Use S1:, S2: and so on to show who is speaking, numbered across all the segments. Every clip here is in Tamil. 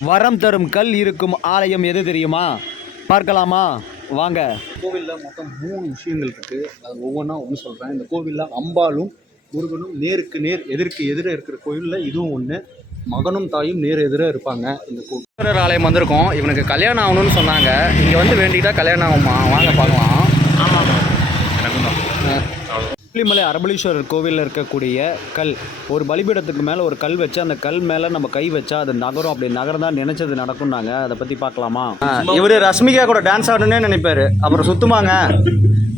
S1: வரம் தரும் கல் இருக்கும் ஆலயம் எது தெரியுமா? பார்க்கலாமா? வாங்க.
S2: கோவிலில் மொத்தம் மூணு விஷயங்கள் இருக்குது அது ஒவ்வொன்றா ஒன்று சொல்கிறேன் இந்த கோவிலில் அம்பாலும் முருகனும் நேருக்கு நேர் எதிர்க்கு எதிர இருக்கிற கோவிலில் இதுவும் ஒன்று மகனும் தாயும் நேர் எதிர இருப்பாங்க இந்த கோவில்
S3: ஆலயம் வந்திருக்கோம். இவனுக்கு கல்யாணம் ஆகணும்னு சொன்னாங்க. இங்கே வந்து வேண்டிக்கிட்டா கல்யாணம் ஆகுமா? வாங்க பார்க்கலாம்.
S1: கொல்லிமலை அரபலீஸ்வரர் கோவிலில் இருக்கக்கூடிய கல் ஒரு பலிபீடத்துக்கு மேலே ஒரு கல் வச்சு அந்த கல் மேலே நம்ம கை வச்சா அது நகரும். அப்படி நகர்ந்தா நினைச்சது நடக்கும்னாங்க. அதை பற்றி பார்க்கலாமா?
S3: இவர் ரஷ்மிகா கூட டான்ஸ் ஆடணுன்னே நினைப்பாரு. அப்புறம் சுத்துமாங்க.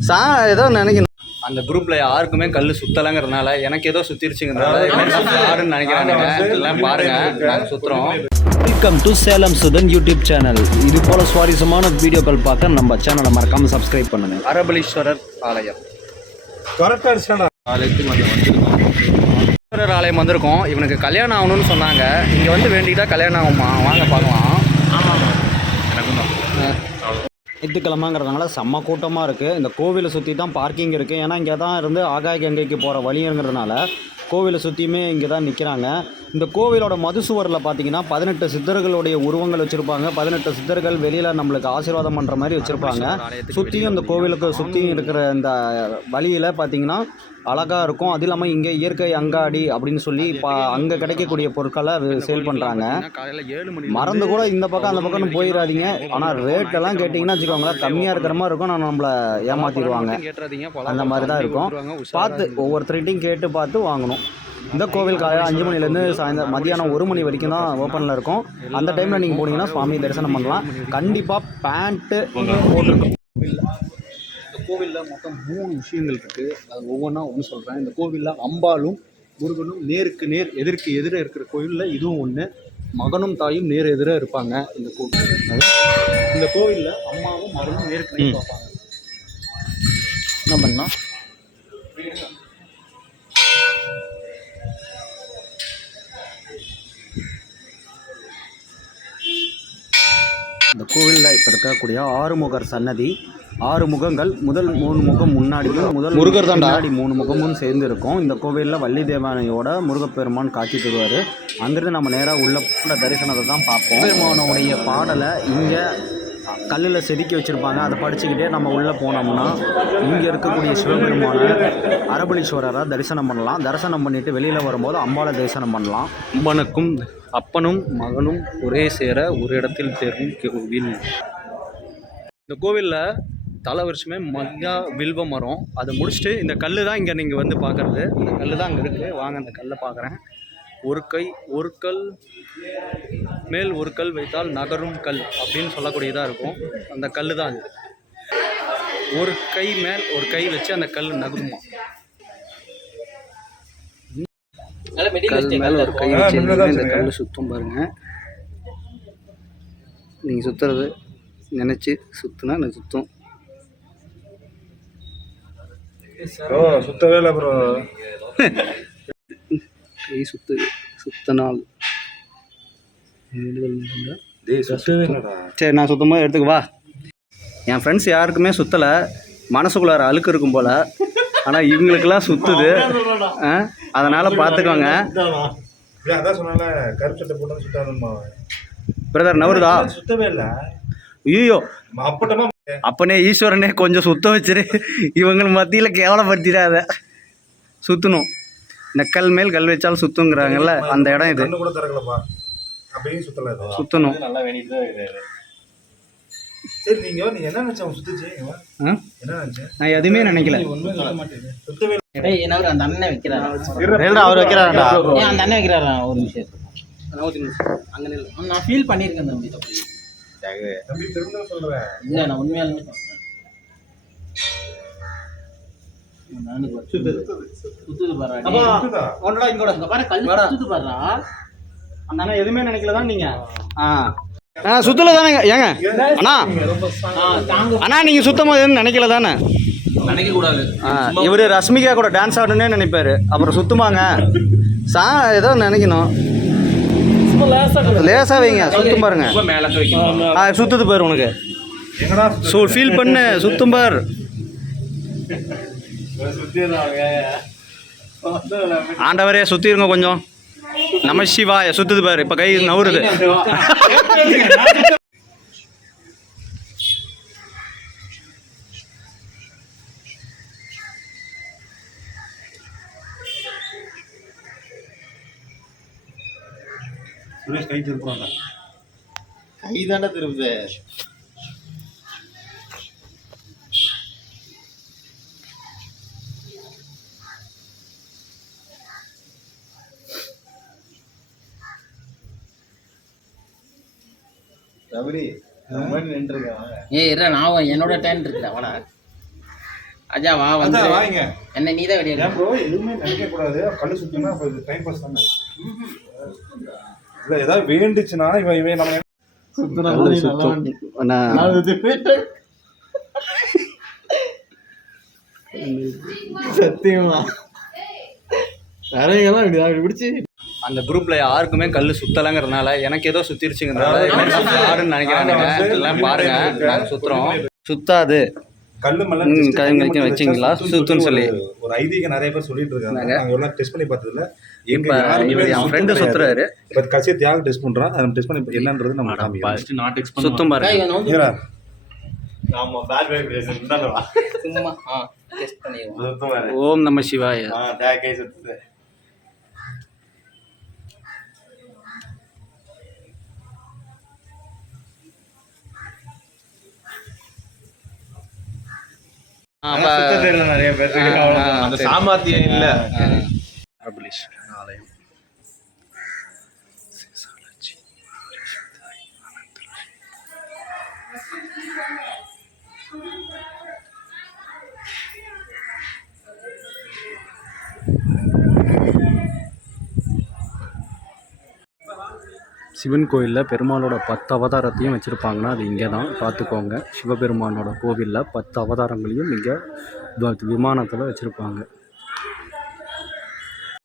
S3: சா ஏதோ நினைக்கணும். அந்த குரூப்ல யாருக்குமே கல் சுத்தலைங்கிறதுனால எனக்கு ஏதோ சுத்திருச்சுங்கிறதுனால நினைக்கிறானுங்க எல்லாம் பாருங்க. நாங்க சுத்துறோம்.
S1: Welcome to Salem Sudhan YouTube channel இது போல சுவாரஸ்யமான வீடியோக்கள் பார்க்க நம்ம சேனலை மறக்காம சப்ஸ்கிரைப் பண்ணுங்க.
S3: அரபலீஸ்வரர் ஆலயம்.
S2: ஆலயத்துக்கு வந்து வந்திருக்கோம்
S3: ஈஸ்வரர் ஆலயம் வந்திருக்கோம். இவனுக்கு கல்யாணம் ஆகணும்னு சொன்னாங்க. இங்கே வந்து வேண்டிக்கிட்டா கல்யாணம் ஆகுமா? வாங்க பார்க்கலாம்.
S1: ஞாயிற்றுக்கிழமைங்கிறதுனால செம்ம கூட்டமாக இருக்குது இந்த கோவிலை சுற்றி தான் பார்க்கிங் இருக்குது ஏன்னா இங்கே தான் இருந்து ஆகாய கங்கைக்கு போகிற வழிங்கிறதுனால கோவிலை சுற்றியுமே இங்கே தான் நிற்கிறாங்க இந்த கோவிலோட மதுசுவரில் பார்த்தீங்கன்னா பதினெட்டு சித்தர்களுடைய உருவங்கள் வச்சுருப்பாங்க. பதினெட்டு சித்தர்கள் வெளியில் நம்மளுக்கு ஆசீர்வாதம் பண்ணுற மாதிரி வச்சுருப்பாங்க. சுற்றியும் இந்த கோவிலுக்கு சுற்றியும் இருக்கிற இந்த வழியில் பார்த்தீங்கன்னா அழகாக இருக்கும். அது இல்லாமல் இங்கே இயற்கை அங்காடி அப்படின்னு சொல்லி பா அங்கே கிடைக்கக்கூடிய பொருட்களை சேல் பண்ணுறாங்க
S3: காலையில் ஏழு மணி
S1: மறந்து கூட இந்த பக்கம் அந்த பக்கம்னு போயிடாதீங்க ஆனால் ரேட் எல்லாம் கேட்டிங்கன்னா வச்சுக்கோங்களேன் கம்மியாக இருக்கிற மாதிரி இருக்கும். நான் நம்மளை ஏமாற்றிடுவாங்க அந்த மாதிரி தான் இருக்கும். பார்த்து ஒவ்வொருத்தர்கிட்டையும் கேட்டு பார்த்து வாங்கணும். இந்த கோவில் காலையில் அஞ்சு மணிலேருந்து சாயந்தரம் மதியானம் ஒரு மணி வரைக்கும் தான் ஓப்பனில் இருக்கும். அந்த டைமில் நீங்கள் போனீங்கன்னா சுவாமி தரிசனம் பண்ணலாம். கண்டிப்பாக பேண்ட்டு போட்டிருக்கும்
S2: கோவிலில் மொத்தம் மூணு விஷயங்கள் இருக்குது அது ஒவ்வொன்றா ஒன்று சொல்கிறேன் இந்த கோவிலில் அம்பாலும் முருகனும் நேருக்கு நேர் எதிர்க்கு எதிர இருக்கிற கோவிலில் இதுவும் ஒன்று மகனும் தாயும் நேர் எதிர இருப்பாங்க இந்த கோவில் இந்த கோவிலில் அம்மாவும் மகனும் நேருக்கு நேர் பார்ப்பாங்க.
S1: என்ன பண்ணோம் இந்த கோவிலில் இப்போ இருக்கக்கூடிய ஆறுமுகர் சன்னதி ஆறு முகங்கள் முதல் மூணு முகம் முன்னாடியும் முதல்
S3: முருகர்.
S1: முன்னாடி மூணு முகமும் சேர்ந்து இருக்கும் இந்த கோவிலில் வள்ளி தேவானையோட முருகப்பெருமான் காட்சி தருவார். அங்கிருந்து நம்ம நேராக உள்ள தரிசனத்தை தான் பார்ப்போம். பெருமானோடைய பாடலை இங்கே கல்லில் செதுக்கி வச்சுருப்பாங்க. அதை படிச்சுக்கிட்டே நம்ம உள்ளே போனோம்னா இங்கே இருக்கக்கூடிய சிவபெருமான அரபலீஸ்வரரை தரிசனம் பண்ணலாம். தரிசனம் பண்ணிவிட்டு வெளியில் வரும்போது அம்பாளை தரிசனம் பண்ணலாம்.
S2: அம்மனுக்கும் அப்பனும் மகனும் ஒரே சேர ஒரு இடத்தில் தேரும் கோவில். இந்த கோவிலில் தலை வருஷமே மகா வில்வ மரம். அதை முடிச்சுட்டு இந்த கல் தான் இங்கே நீங்கள் வந்து பார்க்குறது இந்த கல் தான் அங்கே இருக்குது வாங்க அந்த கல்லை பார்க்குறேன் ஒரு கை ஒரு கல் மேல் ஒரு கல் வைத்தால் நகரும் கல் அப்படின்னு சொல்லக்கூடியதாக இருக்கும். அந்த கல் தான் அது ஒரு கை மேல் ஒரு கை வச்சு அந்த கல் நகருமா கல் மேல ஒரு கை வச்சு இந்த கல் சுத்தும் பாருங்க. நீங்கள் சுத்துறது நினச்சி சுத்துனா நான் சுத்தும்.
S4: ஓ சுத்தவே இல்லை ப்ரோ
S2: கை சுத்து
S4: சுத்தவே இல்லைடா.
S2: சரி நான் சுத்தமாக எடுத்துக்கு வா. என் ஃப்ரெண்ட்ஸ் யாருக்குமே சுத்தலை. மனசுக்குள்ளார அழுக்கு இருக்கும் போல். ஆனால் இவங்களுக்கெல்லாம் சுத்துது. ஆ? அதனால் பார்த்துக்கோங்க
S4: இல்லை அதான் சொன்னால கருப்பு சட்டை போட்டு சுத்தாதுமா
S2: பிரதர் நவருதா
S4: சுத்தவே இல்லை.
S2: ஐயோ
S4: அப்பட்டமா
S2: அப்பனே ஈஸ்வரனே கொஞ்சம் சுத்த வச்சிரு. இவங்க மத்தியில் கேவலப்படுத்திடாத. சுற்றணும் இந்த கல் மேல் கல் வச்சாலும் சுத்துங்கிறாங்கல்ல அந்த இடம் இது.
S4: நினைச்ச?
S2: நான் எதுவுமே நினைக்கல.
S5: அந்த அண்ணன் வைக்கிறாரா?
S2: அவர் வைக்கிறாரா?
S5: ஏன் அந்த அண்ணன் வைக்கிறாரா? ஒரு நிமிஷம் அங்க நில்லு. நான் ஃபீல் பண்ணியிருக்கேன் தம்பி. இல்ல நான் உண்மையாலுமே
S2: அண்ணா எதுவுமே நினைக்கல தான் நீங்க. ஆ. ஆ சுத்தல தானே ஏங்க? அண்ணா. அண்ணா நீங்க சுத்தமா எதுவும் நினைக்கல தானே?
S5: நினைக்க கூடாது.
S2: ஆ இவர் ரஷ்மிகா கூட டான்ஸ் ஆடணுன்னே நினைப்பாரு. அப்புறம் சுத்துமாங்க. சா ஏதோ நினைக்கணும். லேசா வைங்க சுத்தும் பாருங்க. ஆ சுத்துது பாரு உனக்கு. சு ஃபீல் பண்ணு சுத்தும் பார். ஆண்டவரே சுத்திருங்க கொஞ்சம்.
S1: நம்ம சிவாய சுத்துது பாரு இப்ப கை நவுறுது.
S4: சுரேஷ் கை திருப்புறாங்க
S5: திரும்புது
S4: ரபடி நின்றுருக்காங்க
S5: ஏய் இருடா நான் என்னோட டேன் இருக்குடா வாடா. அஜா வா வந்து.
S4: வாங்க
S5: என்ன நீ தான்
S4: ப்ரோ எதுவுமே நினைக்க கூடாது கல்லு சுத்தினா டைம் பாஸ் தானே. இல்ல ஏதாவது வேண்டுச்சுன்னா இவன் இவன் நம்ம
S3: சத்தியமா? நிறையலாம் இப்படி அப்படி பிடிச்சி. அந்த குரூப்ல யாருக்குமே கல் சுத்தலைங்கிறதுனால எனக்கு ஏதோ சுத்திருச்சுங்கிறதுனால ஆடுன்னு நினைக்கிறானுங்க எல்லாம் பாருங்க நாங்க சுத்துறோம். சுத்தாது.
S4: கல்லு மேல
S3: வச்சீங்களா?
S4: சுத்துன்னு
S3: சொல்லி.
S4: ஒரு- ஐதீகம் நிறைய பேர் சொல்லிட்டு இருக்காங்க.
S3: நாங்க-
S4: எல்லாம் டெஸ்ட் பண்ணி பார்த்ததுல
S3: என் ஃப்ரெண்டு சுத்துறாரு.
S4: இப்ப கடைசியா தியாக டெஸ்ட் பண்றான்? அதை டெஸ்ட் பண்ணி என்னன்றது நம்ம காமிக்கிறோம்.
S1: சுத்தம் பாரு
S5: இவன் வந்து
S4: ஏடா,
S5: சும்மா ஆ டெஸ்ட் பண்ணிடுவோம்.
S1: ஓம் நம சிவாய.
S3: அப்ப
S4: நிறைய பேர்
S3: அந்த
S4: சாமர்த்தியம் இல்ல.
S1: சிவன் கோயிலில் பெருமாளோட பத்து அவதாரத்தையும் வச்சுருப்பாங்கன்னா அது இங்கே தான் பார்த்துக்கோங்க. சிவபெருமானோட கோவிலில் பத்து அவதாரங்களையும் இங்கே விமானத்தில் வச்சுருப்பாங்க.